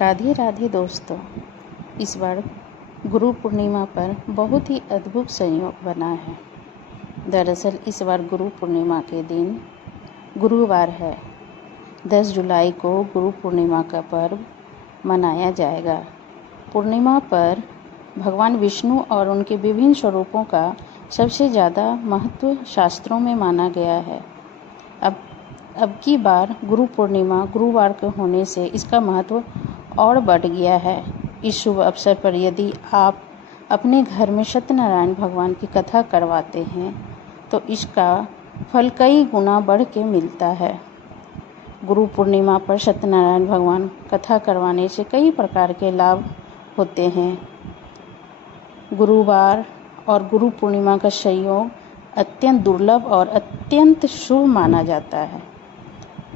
राधे राधे दोस्तों। इस बार गुरु पूर्णिमा पर बहुत ही अद्भुत संयोग बना है। दरअसल इस बार गुरु पूर्णिमा के दिन गुरुवार है। 10 जुलाई को गुरु पूर्णिमा का पर्व मनाया जाएगा। पूर्णिमा पर भगवान विष्णु और उनके विभिन्न स्वरूपों का सबसे ज़्यादा महत्व शास्त्रों में माना गया है। अब की बार गुरु पूर्णिमा गुरुवार के होने से इसका महत्व और बढ़ गया है। इस शुभ अवसर पर यदि आप अपने घर में सत्यनारायण भगवान की कथा करवाते हैं तो इसका फल कई गुना बढ़ के मिलता है। गुरु पूर्णिमा पर सत्यनारायण भगवान कथा करवाने से कई प्रकार के लाभ होते हैं। गुरुवार और गुरु पूर्णिमा का संयोग अत्यंत दुर्लभ और अत्यंत शुभ माना जाता है।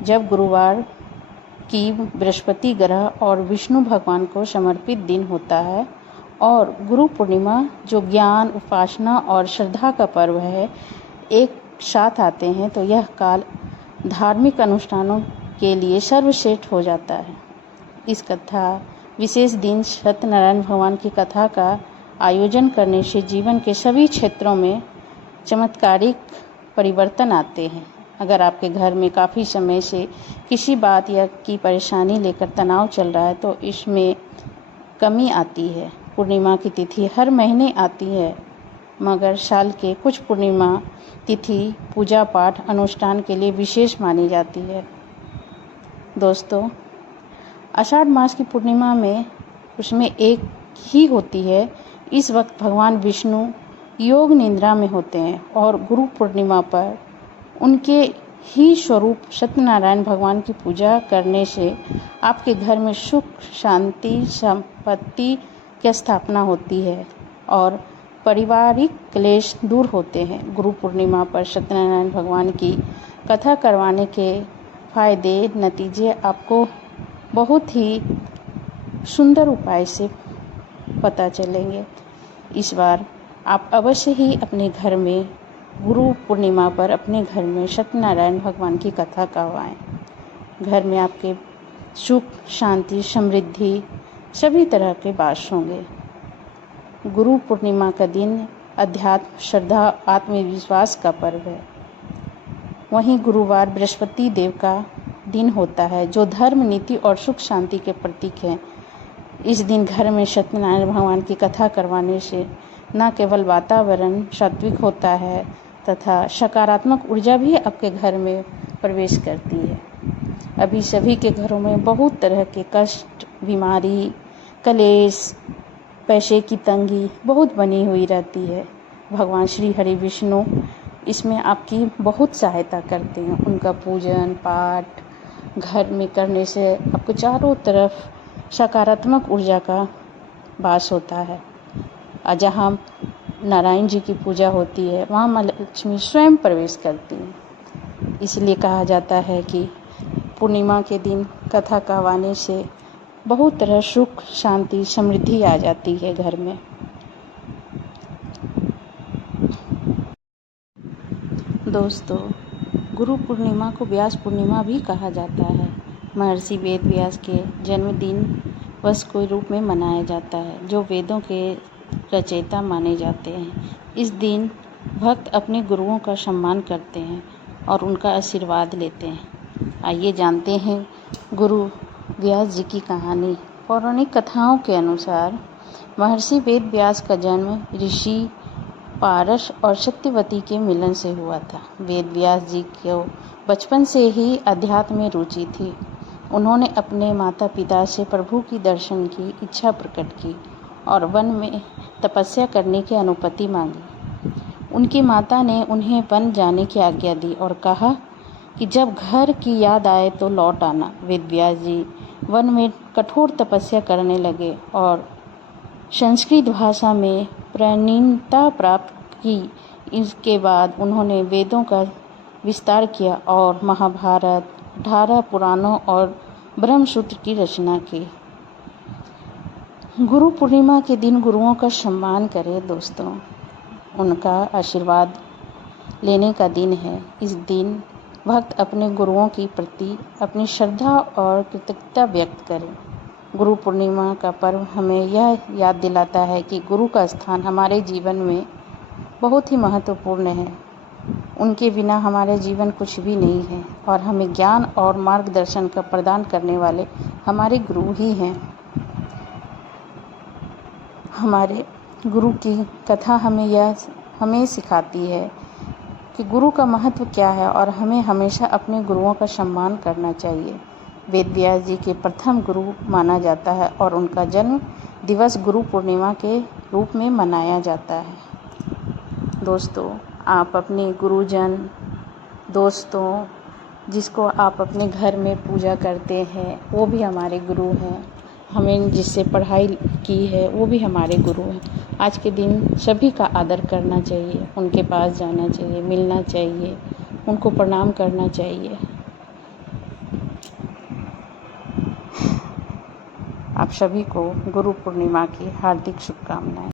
जब गुरुवार की बृहस्पति ग्रह और विष्णु भगवान को समर्पित दिन होता है और गुरु पूर्णिमा जो ज्ञान, उपासना और श्रद्धा का पर्व है, एक साथ आते हैं तो यह काल धार्मिक अनुष्ठानों के लिए सर्वश्रेष्ठ हो जाता है। इस कथा विशेष दिन सत्यनारायण भगवान की कथा का आयोजन करने से जीवन के सभी क्षेत्रों में चमत्कारिक परिवर्तन आते हैं। अगर आपके घर में काफ़ी समय से किसी बात या की परेशानी लेकर तनाव चल रहा है तो इसमें कमी आती है। पूर्णिमा की तिथि हर महीने आती है, मगर साल के कुछ पूर्णिमा तिथि पूजा पाठ अनुष्ठान के लिए विशेष मानी जाती है। दोस्तों, आषाढ़ मास की पूर्णिमा में उसमें एक ही होती है। इस वक्त भगवान विष्णु योग निद्रा में होते हैं और गुरु पूर्णिमा पर उनके ही स्वरूप सत्यनारायण भगवान की पूजा करने से आपके घर में सुख, शांति, संपत्ति की स्थापना होती है और पारिवारिक क्लेश दूर होते हैं। गुरु पूर्णिमा पर सत्यनारायण भगवान की कथा करवाने के फायदे, नतीजे आपको बहुत ही सुंदर उपाय से पता चलेंगे। इस बार आप अवश्य ही अपने घर में गुरु पूर्णिमा पर अपने घर में सत्यनारायण भगवान की कथा करवाएं। घर में आपके सुख, शांति, समृद्धि सभी तरह के वास होंगे। गुरु पूर्णिमा का दिन अध्यात्म, श्रद्धा, आत्मविश्वास का पर्व है। वहीं गुरुवार बृहस्पति देव का दिन होता है जो धर्म, नीति और सुख शांति के प्रतीक है। इस दिन घर में सत्यनारायण भगवान की कथा करवाने से न केवल वातावरण सात्विक होता है तथा सकारात्मक ऊर्जा भी आपके घर में प्रवेश करती है। अभी सभी के घरों में बहुत तरह के कष्ट, बीमारी, कलेश, पैसे की तंगी बहुत बनी हुई रहती है। भगवान श्री हरि विष्णु इसमें आपकी बहुत सहायता करते हैं। उनका पूजन पाठ घर में करने से आपको चारों तरफ सकारात्मक ऊर्जा का वास होता है। और जहाँ नारायण जी की पूजा होती है वहाँ माँ लक्ष्मी स्वयं प्रवेश करती हैं। इसलिए कहा जाता है कि पूर्णिमा के दिन कथा कहवाने से बहुत तरह सुख, शांति, समृद्धि आ जाती है घर में। दोस्तों, गुरु पूर्णिमा को व्यास पूर्णिमा भी कहा जाता है। महर्षि वेद व्यास के जन्मदिन वर्ष के रूप में मनाया जाता है, जो वेदों के रचयिता माने जाते हैं। इस दिन भक्त अपने गुरुओं का सम्मान करते हैं और उनका आशीर्वाद लेते हैं। आइए जानते हैं गुरु व्यास जी की कहानी। पौराणिक कथाओं के अनुसार महर्षि वेद व्यास का जन्म ऋषि पारस और सत्यवती के मिलन से हुआ था। वेद व्यास जी को बचपन से ही अध्यात्म में रुचि थी। उन्होंने अपने माता पिता से प्रभु की दर्शन की इच्छा प्रकट की और वन में तपस्या करने की अनुमति मांगी। उनकी माता ने उन्हें वन जाने की आज्ञा दी और कहा कि जब घर की याद आए तो लौट आना। वेद व्यास जी वन में कठोर तपस्या करने लगे और संस्कृत भाषा में प्रवीणता प्राप्त की। इसके बाद उन्होंने वेदों का विस्तार किया और महाभारत, 18 पुराणों और ब्रह्मसूत्र की रचना की। गुरु पूर्णिमा के दिन गुरुओं का सम्मान करें दोस्तों। उनका आशीर्वाद लेने का दिन है। इस दिन भक्त अपने गुरुओं के प्रति अपनी श्रद्धा और कृतज्ञता व्यक्त करें। गुरु पूर्णिमा का पर्व हमें यह याद दिलाता है कि गुरु का स्थान हमारे जीवन में बहुत ही महत्वपूर्ण है। उनके बिना हमारे जीवन कुछ भी नहीं है और हमें ज्ञान और मार्गदर्शन का प्रदान करने वाले हमारे गुरु ही हैं। हमारे गुरु की कथा हमें सिखाती है कि गुरु का महत्व क्या है और हमें हमेशा अपने गुरुओं का सम्मान करना चाहिए। वेद व्यास जी के प्रथम गुरु माना जाता है और उनका जन्म दिवस गुरु पूर्णिमा के रूप में मनाया जाता है। दोस्तों, आप अपने गुरुजन, दोस्तों, जिसको आप अपने घर में पूजा करते हैं, वो भी हमारे गुरु हैं। हमें जिससे पढ़ाई की है वो भी हमारे गुरु हैं। आज के दिन सभी का आदर करना चाहिए, उनके पास जाना चाहिए, मिलना चाहिए, उनको प्रणाम करना चाहिए। आप सभी को गुरु पूर्णिमा की हार्दिक शुभकामनाएं।